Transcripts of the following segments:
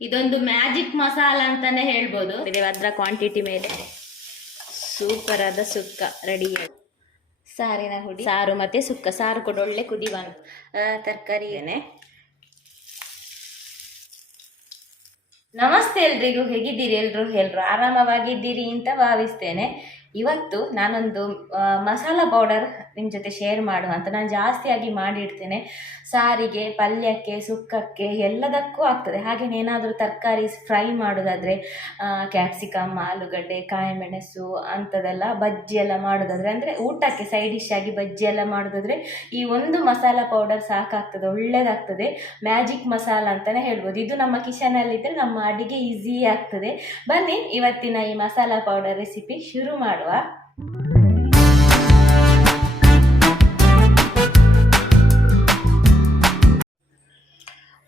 ಇದೊಂದು ಮ್ಯಾಜಿಕ್ ಮಸಾಲ ಅಂತಾನೆ ಹೇಳ್ಬೋದು. ಇದೆ ಅದರ ಕ್ವಾಂಟಿಟಿ ಮೇಲೆ. ಸೂಪರ್ ಆದ ಸುಕ್ಕ ರೆಡಿ ಸಾರಿನ ಹುಡಿ. ಸಾರು ಮತ್ತೆ ಸುಕ್ಕ. ಸಾರು ಕೂಡ ಒಳ್ಳೆ ಕುದಿ ಬಂತು. ತರಕಾರಿ. ನಮಸ್ತೆ ಎಲ್ರಿಗೂ. ಹೇಗಿದ್ದೀರಿ ಎಲ್ರು? ಎಲ್ರು ಆರಾಮವಾಗಿದ್ದೀರಿ ಅಂತ ಭಾವಿಸ್ತೇನೆ. ಇವತ್ತು ನಾನೊಂದು ಮಸಾಲ ಪೌಡರ್ ನಿಮ್ಮ ಜೊತೆ ಶೇರ್ ಮಾಡುವ ಅಂತ ನಾನು ಜಾಸ್ತಿಯಾಗಿ ಮಾಡಿಡ್ತೇನೆ. ಸಾರಿಗೆ, ಪಲ್ಯಕ್ಕೆ, ಸುಕ್ಕಕ್ಕೆ ಎಲ್ಲದಕ್ಕೂ ಆಗ್ತದೆ. ಹಾಗೆಯೇ ಏನಾದರೂ ತರಕಾರಿ ಫ್ರೈ ಮಾಡೋದಾದರೆ ಕ್ಯಾಪ್ಸಿಕಮ್ ಆಲೂಗಡ್ಡೆ, ಕಾಯಿಮೆಣಸು ಅಂಥದ್ದೆಲ್ಲ ಬಜ್ಜಿ ಎಲ್ಲ ಮಾಡೋದಾದರೆ, ಅಂದರೆ ಊಟಕ್ಕೆ ಸೈಡ್ ಡಿಶ್ ಆಗಿ ಬಜ್ಜಿ ಎಲ್ಲ ಮಾಡೋದಾದರೆ ಈ ಒಂದು ಮಸಾಲ ಪೌಡರ್ ಸಾಕಾಗ್ತದೆ ಒಳ್ಳೆಯದಾಗ್ತದೆ ಮ್ಯಾಜಿಕ್ ಮಸಾಲ ಅಂತಲೇ ಹೇಳ್ಬೋದು. ಇದು ನಮ್ಮ ಕಿಚನಲ್ಲಿದ್ದರೆ ನಮ್ಮ ಅಡುಗೆ ಈಸಿ ಆಗ್ತದೆ. ಬನ್ನಿ, ಇವತ್ತಿನ ಈ ಮಸಾಲ ಪೌಡರ್ ರೆಸಿಪಿ ಶುರು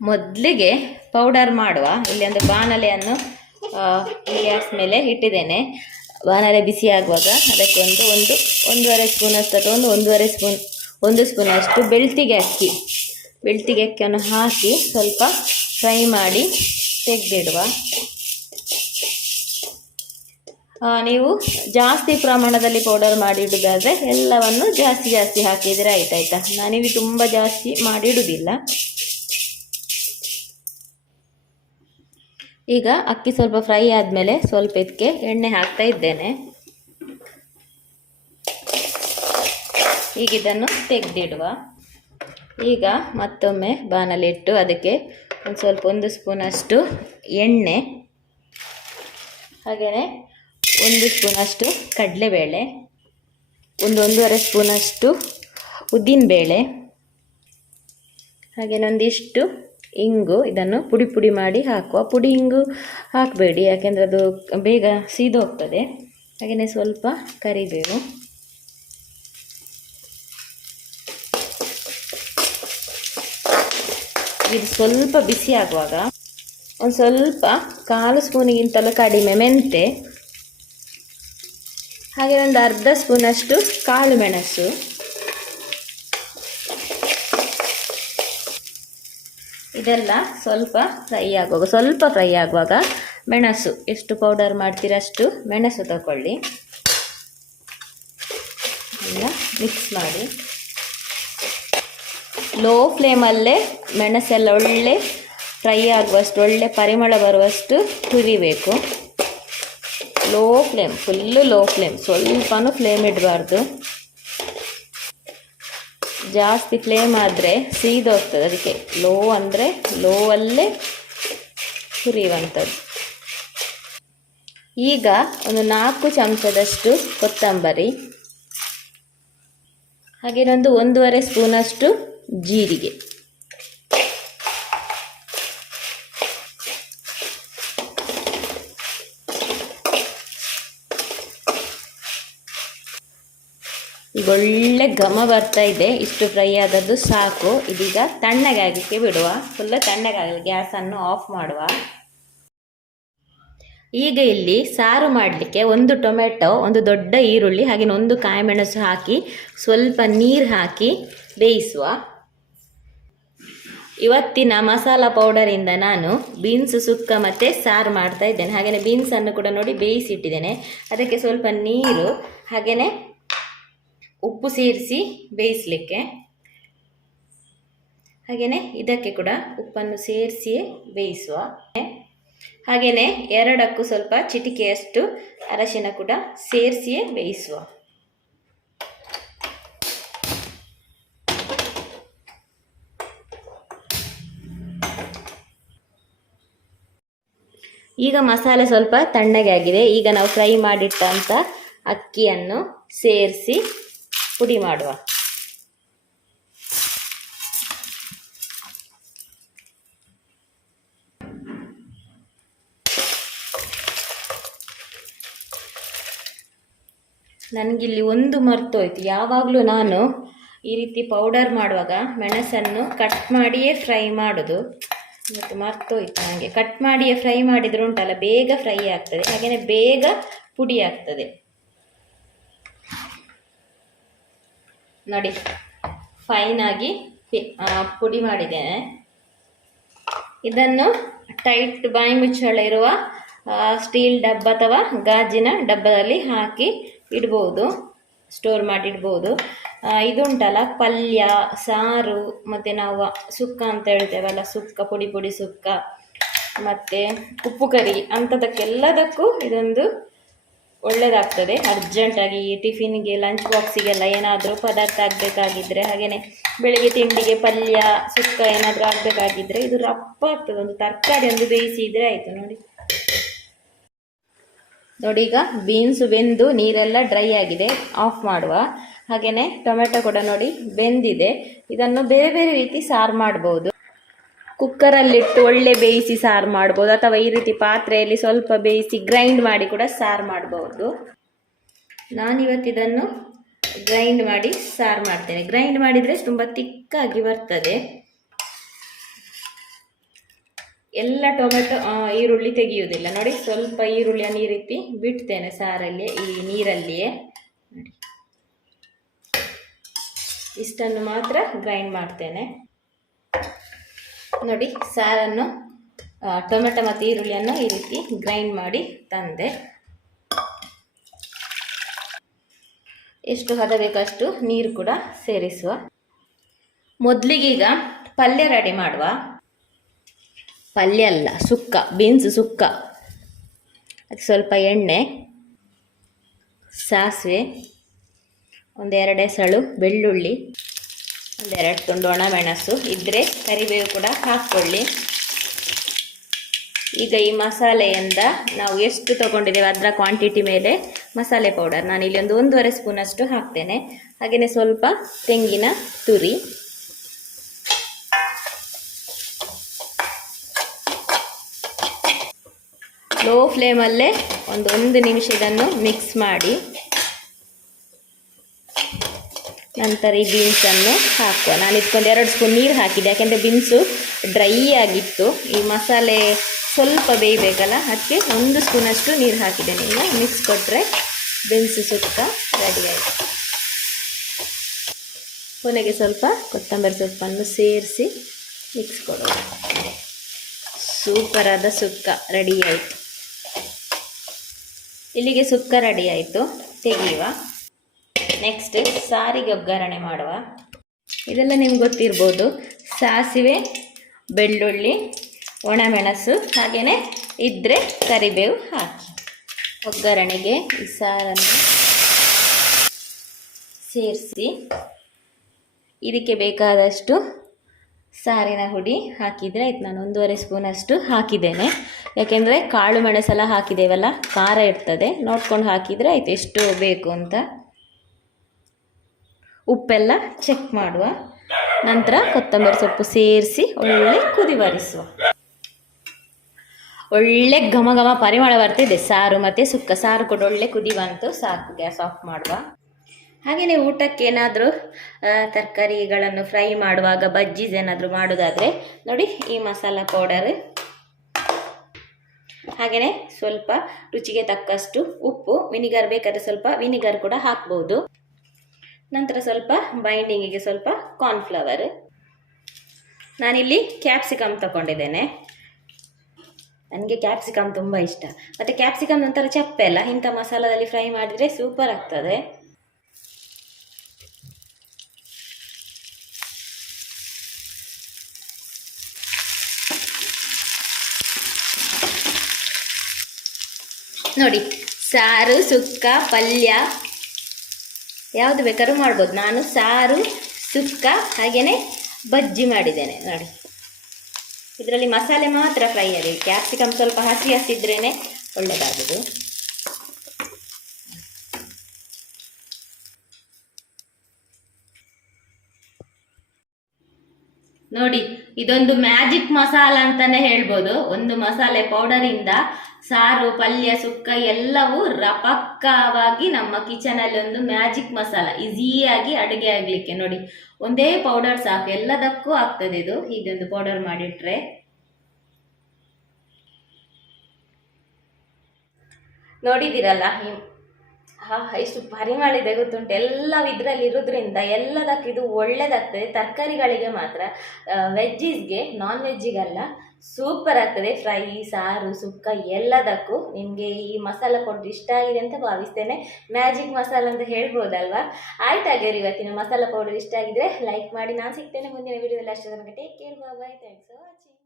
ಮೊದಲಿಗೆ ಪೌಡರ್ ಮಾಡುವ. ಇಲ್ಲಿ ಒಂದು ಬಾಣಲೆಯನ್ನು ಗ್ಯಾಸ್ ಮೇಲೆ ಇಟ್ಟಿದ್ದೇನೆ. ಬಾಣಲೆ ಬಿಸಿ ಆಗುವಾಗ ಅದಕ್ಕೆ ಒಂದು ಒಂದು, ಒಂದೂವರೆ ಸ್ಪೂನ್ ಅಷ್ಟು ಅಥವಾ ಒಂದು ಒಂದೂವರೆ ಸ್ಪೂನ್, ಒಂದು ಸ್ಪೂನ್ ಅಷ್ಟು ಬೆಳ್ತಿಗೆ ಅಕ್ಕಿ. ಬೆಳ್ತಿಗೆ ಅಕ್ಕಿಯನ್ನು ಹಾಕಿ ಸ್ವಲ್ಪ ಫ್ರೈ ಮಾಡಿ ತೆಗೆದಿಡುವ. ನೀವು ಜಾಸ್ತಿ ಪ್ರಮಾಣದಲ್ಲಿ ಪೌಡರ್ ಮಾಡಿಡುವುದಾದರೆ ಎಲ್ಲವನ್ನು ಜಾಸ್ತಿ ಜಾಸ್ತಿ ಹಾಕಿದರೆ ಆಯ್ತಾಯ್ತಾ? ನಾನಿವಿ ತುಂಬ ಜಾಸ್ತಿ ಮಾಡಿಡುವುದಿಲ್ಲ ಈಗ ಅಕ್ಕಿ ಸ್ವಲ್ಪ ಫ್ರೈ ಆದಮೇಲೆ ಸ್ವಲ್ಪ ಇದಕ್ಕೆ ಎಣ್ಣೆ ಹಾಕ್ತಾ ಇದ್ದೇನೆ. ಈಗ ಇದನ್ನು ತೆಗೆದಿಡುವ. ಈಗ ಮತ್ತೊಮ್ಮೆ ಬಾಣಲಿಟ್ಟು ಅದಕ್ಕೆ ಒಂದು ಸ್ವಲ್ಪ ಒಂದು ಸ್ಪೂನಷ್ಟು ಎಣ್ಣೆ. ಹಾಗೆಯೇ ಒಂದು ಸ್ಪೂನಷ್ಟು ಕಡಲೆಬೇಳೆ, ಒಂದು ಒಂದೂವರೆ ಸ್ಪೂನಷ್ಟು ಉದ್ದಿನಬೇಳೆ, ಹಾಗೆ ಒಂದಿಷ್ಟು ಇಂಗು, ಇದನ್ನು ಪುಡಿ ಪುಡಿ ಮಾಡಿ ಹಾಕುವ. ಪುಡಿ ಇಂಗು ಹಾಕಬೇಡಿ, ಯಾಕೆಂದರೆ ಅದು ಬೇಗ ಸೀದೋಗ್ತದೆ. ಹಾಗೆಯೇ ಸ್ವಲ್ಪ ಕರಿಬೇವು. ಇದು ಸ್ವಲ್ಪ ಬಿಸಿ ಆಗುವಾಗ ಒಂದು ಸ್ವಲ್ಪ ಕಾಲು ಸ್ಪೂನಿಗಿಂತಲೂ ಕಡಿಮೆ ಮೆಂತೆ ಹಾಗೆ ಒಂದು ಅರ್ಧ ಸ್ಪೂನಷ್ಟು ಕಾಳು ಮೆಣಸು. ಇದೆಲ್ಲ ಸ್ವಲ್ಪ ಫ್ರೈ ಆಗುವಾಗ, ಸ್ವಲ್ಪ ಫ್ರೈ ಆಗುವಾಗ ಮೆಣಸು. ಎಷ್ಟು ಪೌಡರ್ ಮಾಡ್ತೀರ ಅಷ್ಟು ಮೆಣಸು ತಗೊಳ್ಳಿ ಎಲ್ಲ ಮಿಕ್ಸ್ ಮಾಡಿ. ಲೋ ಫ್ಲೇಮಲ್ಲೇ ಮೆಣಸೆಲ್ಲ ಒಳ್ಳೆ ಫ್ರೈ ಆಗುವಷ್ಟು, ಒಳ್ಳೆ ಪರಿಮಳ ಬರುವಷ್ಟು ಹುರಿಬೇಕು low flame full low flame ಸ್ವಲ್ಪನೂ ಫ್ಲೇಮ್ ಇಡಬಾರ್ದು. ಜಾಸ್ತಿ ಫ್ಲೇಮ್ ಆದರೆ ಸೀದೋಗ್ತದೆ. ಅದಕ್ಕೆ ಲೋ ಅಂದರೆ ಲೋ ಅಲ್ಲೇ ಹುರಿಯುವಂಥದ್ದು. ಈಗ ಒಂದು ನಾಲ್ಕು ಚಮಚದಷ್ಟು ಕೊತ್ತಂಬರಿ, ಹಾಗೆ ಒಂದು ಒಂದೂವರೆ ಸ್ಪೂನಷ್ಟು ಜೀರಿಗೆ. ಒಳ್ಳೆ ಘಮ ಬರ್ತಾ ಇದೆ, ಇಷ್ಟು ಫ್ರೈ ಆದದ್ದು ಸಾಕು. ಇದೀಗ ತಣ್ಣಗಾಗಲಿಕ್ಕೆ ಬಿಡುವ ಫುಲ್ಲು ತಣ್ಣಗಾಗಲಿ ಗ್ಯಾಸನ್ನು ಆಫ್ ಮಾಡುವ. ಈಗ ಇಲ್ಲಿ ಸಾರು ಮಾಡಲಿಕ್ಕೆ ಒಂದು ಟೊಮೆಟೊ, ಒಂದು ದೊಡ್ಡ ಈರುಳ್ಳಿ, ಹಾಗೆ ಒಂದು ಕಾಯಿಮೆಣಸು ಹಾಕಿ, ಸ್ವಲ್ಪ ನೀರು ಹಾಕಿ ಬೇಯಿಸುವ. ಇವತ್ತಿನ ಮಸಾಲ ಪೌಡರಿಂದ ನಾನು ಬೀನ್ಸ್ ಸುಕ್ಕ ಮತ್ತು ಸಾರು ಮಾಡ್ತಾ ಇದ್ದೇನೆ. ಹಾಗೆಯೇ ಬೀನ್ಸನ್ನು ಕೂಡ ನೋಡಿ ಬೇಯಿಸಿಟ್ಟಿದ್ದೇನೆ. ಅದಕ್ಕೆ ಸ್ವಲ್ಪ ನೀರು ಹಾಗೆಯೇ ಉಪ್ಪು ಸೇರಿಸಿ ಬೇಯಿಸಲಿಕ್ಕೆ. ಹಾಗೆಯೇ ಇದಕ್ಕೆ ಕೂಡ ಉಪ್ಪನ್ನು ಸೇರಿಸಿಯೇ ಬೇಯಿಸುವ. ಹಾಗೆಯೇ ಎರಡಕ್ಕೂ ಸ್ವಲ್ಪ ಚಿಟಿಕೆಯಷ್ಟು ಅರಶಿನ ಕೂಡ ಸೇರಿಸಿಯೇ ಬೇಯಿಸುವ. ಈಗ ಮಸಾಲೆ ಸ್ವಲ್ಪ ತಣ್ಣಗೆ ಆಗಿದೆ. ಈಗ ನಾವು ಫ್ರೈ ಮಾಡಿಟ್ಟಂಥ ಅಕ್ಕಿಯನ್ನು ಸೇರಿಸಿ ಪುಡಿ ಮಾಡುವ. ನನಗಿಲ್ಲಿ ಒಂದು ಮರ್ತೋಯ್ತು. ಯಾವಾಗಲೂ ನಾನು ಈ ರೀತಿ ಪೌಡರ್ ಮಾಡುವಾಗ ಮೆಣಸನ್ನು ಕಟ್ ಮಾಡಿಯೇ ಫ್ರೈ ಮಾಡೋದು. ಇವತ್ತು ಮರ್ತೋಯ್ತು ನನಗೆ ಕಟ್ ಮಾಡಿಯೇ ಫ್ರೈ ಮಾಡಿದ್ರು ಉಂಟಲ್ಲ, ಬೇಗ ಫ್ರೈ ಆಗ್ತದೆ. ಹಾಗೆಯೇ ಬೇಗ ಪುಡಿ ಆಗ್ತದೆ. ನೋಡಿ ಫೈನ್ ಆಗಿ ಪುಡಿ ಮಾಡಿದ್ದೇನೆ ಇದನ್ನು ಟೈಟ್ ಬಾಯಿ ಮುಚ್ಚಳ ಇರುವ ಸ್ಟೀಲ್ ಡಬ್ಬ ಅಥವಾ ಗಾಜಿನ ಡಬ್ಬದಲ್ಲಿ ಹಾಕಿ ಇಡ್ಬೋದು ಸ್ಟೋರ್ ಮಾಡಿ ಇಡ್ಬೋದು ಆ, ಇದುಂಟಲ್ಲ ಪಲ್ಯ ಸಾರು ಮತ್ತು ನಾವು ಸುಕ್ಕ ಅಂತ ಹೇಳ್ತೇವಲ್ಲ ಸುಕ್ಕ ಪುಡಿ ಪುಡಿ ಸುಕ್ಕ ಮತ್ತು ಉಪ್ಪು ಕರಿ ಅಂಥದಕ್ಕೆಲ್ಲದಕ್ಕೂ ಇದೊಂದು ಒಳ್ಳೆಯದಾಗ್ತದೆ ಅರ್ಜೆಂಟಾಗಿ ಟಿಫಿನ್ಗೆ ಲಂಚ್ ಬಾಕ್ಸಿಗೆಲ್ಲ ಏನಾದರೂ ಪದಾರ್ಥ ಆಗಬೇಕಾಗಿದ್ದರೆ ಹಾಗೆಯೇ ಬೆಳಿಗ್ಗೆ ತಿಂಡಿಗೆ ಪಲ್ಯ, ಸುಕ್ಕ ಏನಾದರೂ ಆಗಬೇಕಾಗಿದ್ದರೆ ಇದು ರಪ್ಪ ಆಗ್ತದೆ. ಒಂದು ತರಕಾರಿ ಒಂದು ಬೇಯಿಸಿದರೆ ಆಯಿತು ನೋಡಿ. ನೋಡಿ ಈಗ ಬೀನ್ಸ್ ಬೆಂದು ನೀರೆಲ್ಲ ಡ್ರೈ ಆಗಿದೆ. ಆಫ್ ಮಾಡುವ. ಹಾಗೆಯೇ ಟೊಮೆಟೊ ಕೂಡ ನೋಡಿ ಬೆಂದಿದೆ. ಇದನ್ನು ಬೇರೆ ಬೇರೆ ರೀತಿ ಸಾರು ಮಾಡ್ಬೋದು. ಕುಕ್ಕರಲ್ಲಿಟ್ಟು ಒಳ್ಳೆ ಬೇಯಿಸಿ ಸಾರು ಮಾಡ್ಬೋದು. ಅಥವಾ ಈ ರೀತಿ ಪಾತ್ರೆಯಲ್ಲಿ ಸ್ವಲ್ಪ ಬೇಯಿಸಿ ಗ್ರೈಂಡ್ ಮಾಡಿ ಕೂಡ ಸಾರು ಮಾಡ್ಬೋದು. ನಾನಿವತ್ತಿದನ್ನು ಗ್ರೈಂಡ್ ಮಾಡಿ ಸಾರು ಮಾಡ್ತೇನೆ. ಗ್ರೈಂಡ್ ಮಾಡಿದರೆ ತುಂಬ ತಿಕ್ಕಾಗಿ ಬರ್ತದೆ. ಎಲ್ಲ ಟೊಮೆಟೊ ಈರುಳ್ಳಿ ತೆಗೆಯುವುದಿಲ್ಲ. ನೋಡಿ, ಸ್ವಲ್ಪ ಈರುಳ್ಳಿಯನ್ನು ಈ ರೀತಿ ಬಿಡ್ತೇನೆ ಸಾರಲ್ಲಿ, ಈ ನೀರಲ್ಲಿಯೇ. ಇಷ್ಟನ್ನು ಮಾತ್ರ ಗ್ರೈಂಡ್ ಮಾಡ್ತೇನೆ. ನೋಡಿ, ಸಾರನ್ನು ಟೊಮೆಟೊ ಮತ್ತು ಈರುಳ್ಳಿಯನ್ನು ಈ ರೀತಿ ಗ್ರೈಂಡ್ ಮಾಡಿ ತಂದೆ. ಎಷ್ಟು ಹದ ಬೇಕಷ್ಟು ನೀರು ಕೂಡ ಸೇರಿಸುವ. ಮೊದಲಿಗೀಗ ಪಲ್ಯ ರೆಡಿ ಮಾಡುವ. ಪಲ್ಯ ಅಲ್ಲ, ಸುಕ್ಕ, ಬೀನ್ಸ್ ಸುಕ್ಕ. ಅದಕ್ಕೆ ಸ್ವಲ್ಪ ಎಣ್ಣೆ, ಸಾಸಿವೆ, ಒಂದೆರಡು ಸಳು ಬೆಳ್ಳುಳ್ಳಿ. ಒಂದೆರಡು ತುಂಡು ಒಣಮೆಣಸು ಇದ್ದರೆ ಕರಿಬೇವು ಕೂಡ ಹಾಕ್ಕೊಳ್ಳಿ. ಈಗ ಈ ಮಸಾಲೆಯಿಂದ ನಾವು ಎಷ್ಟು ತಗೊಂಡಿದ್ದೇವೆ ಅದರ ಕ್ವಾಂಟಿಟಿ ಮೇಲೆ ಮಸಾಲೆ ಪೌಡರ್ ನಾನು ಇಲ್ಲಿ ಒಂದು ಒಂದೂವರೆ ಸ್ಪೂನಷ್ಟು ಹಾಕ್ತೇನೆ. ಹಾಗೆಯೇ ಸ್ವಲ್ಪ ತೆಂಗಿನ ತುರಿ. ಲೋ ಫ್ಲೇಮಲ್ಲೇ ಒಂದು ಒಂದು ನಿಮಿಷ ಇದನ್ನು ಮಿಕ್ಸ್ ಮಾಡಿ. ನಂತರ ಈ ಬೀನ್ಸನ್ನು ಹಾಕುವ. ನಾನು ಇಟ್ಕೊಂಡು ಎರಡು ಸ್ಪೂನ್ ನೀರು ಹಾಕಿದೆ ಯಾಕೆಂದರೆ ಬೀನ್ಸು ಡ್ರೈ ಆಗಿತ್ತು. ಈ ಮಸಾಲೆ ಸ್ವಲ್ಪ ಬೇಯಬೇಕಲ್ಲ, ಅದಕ್ಕೆ ಒಂದು ಸ್ಪೂನಷ್ಟು ನೀರು ಹಾಕಿದ್ದೇನೆ. ಈಗ ಮಿಕ್ಸ್ ಕೊಟ್ಟರೆ ಬೀನ್ಸು ಸುತ್ತ ರೆಡಿ ಆಯಿತು. ಕೊನೆಗೆ ಸ್ವಲ್ಪ ಕೊತ್ತಂಬರಿ ಸೊಪ್ಪನ್ನು ಸೇರಿಸಿ ಮಿಕ್ಸ್ ಕೊಡುವ ಸೂಪರಾದ ಸುಕ್ಕ ರೆಡಿ ಆಯಿತು. ಇಲ್ಲಿಗೆ ಸುಕ್ಕ ರೆಡಿ ಆಯಿತು. ತೆಗೆಯುವ. ನೆಕ್ಸ್ಟ್ ಸಾರಿಗೆ ಒಗ್ಗರಣೆ ಮಾಡುವ. ಇದೆಲ್ಲ ನಿಮ್ಗೆ ಗೊತ್ತಿರ್ಬೋದು. ಸಾಸಿವೆ, ಬೆಳ್ಳುಳ್ಳಿ, ಒಣಮೆಣಸು ಹಾಗೆಯೇ ಇದ್ದರೆ ಕರಿಬೇವು ಹಾಕಿ. ಒಗ್ಗರಣೆಗೆ ಈ ಸಾರನ್ನು ಸೇರಿಸಿ, ಇದಕ್ಕೆ ಬೇಕಾದಷ್ಟು ಸಾರಿನ ಹುಡಿ ಹಾಕಿದರೆ ಆಯ್ತು. ನಾನು ಒಂದೂವರೆ ಸ್ಪೂನಷ್ಟು ಹಾಕಿದ್ದೇನೆ. ಯಾಕೆಂದರೆ ಕಾಳು ಮೆಣಸೆಲ್ಲ ಹಾಕಿದ್ದೇವಲ್ಲ, ಖಾರ ಇರ್ತದೆ. ನೋಡ್ಕೊಂಡು ಹಾಕಿದರೆ ಆಯ್ತು, ಎಷ್ಟು ಬೇಕು ಅಂತ. ಉಪ್ಪೆಲ್ಲ ಚೆಕ್ ಮಾಡುವ. ನಂತರ ಕೊತ್ತಂಬರಿ ಸೊಪ್ಪು ಸೇರಿಸಿ ಒಳ್ಳೆ ಕುದಿ ಬರಿಸುವ ಒಳ್ಳೆ ಘಮ ಘಮ ಪರಿಮಳ ಬರ್ತಿದೆ. ಸಾರು ಮತ್ತು ಸುಕ್ಕ. ಸಾರು ಕೂಡ ಒಳ್ಳೆ ಕುದಿ ಬಂತು. ಸಾಕು ಗ್ಯಾಸ್ ಆಫ್ ಮಾಡುವ. ಹಾಗೆಯೇ ಊಟಕ್ಕೆ ಏನಾದರೂ ತರಕಾರಿಗಳನ್ನು ಫ್ರೈ ಮಾಡುವಾಗ ಬಜ್ಜೀಸ್ ಏನಾದರೂ ಮಾಡೋದಾದರೆ ನೋಡಿ ಈ ಮಸಾಲ ಪೌಡರ್ ಹಾಗೆಯೇ ಸ್ವಲ್ಪ ರುಚಿಗೆ ತಕ್ಕಷ್ಟು ಉಪ್ಪು ವಿನಿಗರ್ ಬೇಕಾದರೆ ಸ್ವಲ್ಪ ವಿನಿಗರ್ ಕೂಡ ಹಾಕ್ಬೋದು. ನಂತರ ಸ್ವಲ್ಪ ಬೈಂಡಿಂಗಿಗೆ ಸ್ವಲ್ಪ ಕಾರ್ನ್ಫ್ಲವರ್ ನಾನಿಲ್ಲಿ ಕ್ಯಾಪ್ಸಿಕಮ್ ತಗೊಂಡಿದ್ದೇನೆ. ನನಗೆ ಕ್ಯಾಪ್ಸಿಕಮ್ ತುಂಬ ಇಷ್ಟ. ಮತ್ತು ಕ್ಯಾಪ್ಸಿಕಮ್ ನಂತರ ಚಪ್ಪೆ ಅಲ್ಲ, ಇಂಥ ಮಸಾಲದಲ್ಲಿ ಫ್ರೈ ಮಾಡಿದರೆ ಸೂಪರ್ ಆಗ್ತದೆ. ನೋಡಿ, ಸಾರು, ಸುಕ್ಕ, ಪಲ್ಯ ಯಾವುದು ಬೇಕಾದ್ರೂ ಮಾಡ್ಬೋದು. ನಾನು ಸಾರು, ಸುಕ್ಕ ಹಾಗೆಯೇ ಬಜ್ಜಿ ಮಾಡಿದ್ದೇನೆ. ನೋಡಿ. ಇದರಲ್ಲಿ ಮಸಾಲೆ ಮಾತ್ರ ಫ್ರೈ ಆಗಿ ಕ್ಯಾಪ್ಸಿಕಮ್ ಸ್ವಲ್ಪ ಹಸಿ ಹಸಿದ್ರೇ ಒಳ್ಳೆಯದಾಗೋದು ನೋಡಿ ಇದೊಂದು ಮ್ಯಾಜಿಕ್ ಮಸಾಲ ಅಂತಾನೆ ಹೇಳ್ಬೋದು. ಒಂದು ಮಸಾಲೆ ಪೌಡರ್ ಇಂದ ಸಾರು, ಪಲ್ಯ, ಸುಕ್ಕ ಎಲ್ಲವೂ ರಪಕ್ಕವಾಗಿ ನಮ್ಮ ಕಿಚನ್ ಅಲ್ಲಿ ಒಂದು ಮ್ಯಾಜಿಕ್ ಮಸಾಲ ಈಸಿಯಾಗಿ ಅಡುಗೆ ಆಗ್ಲಿಕ್ಕೆ. ನೋಡಿ, ಒಂದೇ ಪೌಡರ್ ಸಾಕು. ಎಲ್ಲದಕ್ಕೂ ಆಗ್ತದೆ ಇದು. ಹೀಗೊಂದು ಪೌಡರ್ ಮಾಡಿಟ್ರೆ. ನೋಡಿದಿರಲ್ಲ ಈ- ಹಾ ಎಷ್ಟು ಪರಿಮಳ ಇದೆ ಗೊತ್ತುಂಟು ಎಲ್ಲ ಇದರಲ್ಲಿ ಇರೋದ್ರಿಂದ ಎಲ್ಲದಕ್ಕೆ ಇದು ಒಳ್ಳೇದಾಗ್ತದೆ. ತರಕಾರಿಗಳಿಗೆ ಮಾತ್ರ ವೆಜ್ಜಿಸ್ಗೆ ನಾನ್ ವೆಜ್ಜಿಗಲ್ಲ ಸೂಪರ್ ಆಗ್ತದೆ. ಫ್ರೈ ಸಾರು, ಸುಕ್ಕ ಎಲ್ಲದಕ್ಕೂ ನಿಮಗೆ ಈ ಮಸಾಲ ಪೌಡ್ರ್ ಇಷ್ಟ ಆಗಿದೆ ಅಂತ ಭಾವಿಸ್ತೇನೆ. ಮ್ಯಾಜಿಕ್ ಮಸಾಲ ಅಂತ ಹೇಳ್ಬೋದಲ್ವಾ? ಆಯ್ತಾಗ್ಲಿ ಇವತ್ತಿನ ಮಸಾಲ ಪೌಡರ್ ಇಷ್ಟ ಆಗಿದ್ರೆ ಲೈಕ್ ಮಾಡಿ, ನಾನು ಸಿಗ್ತೇನೆ ಮುಂದಿನ ವಿಡಿಯೋದಲ್ಲಿ ಅಷ್ಟು ತನಕ take care bye thanks for watching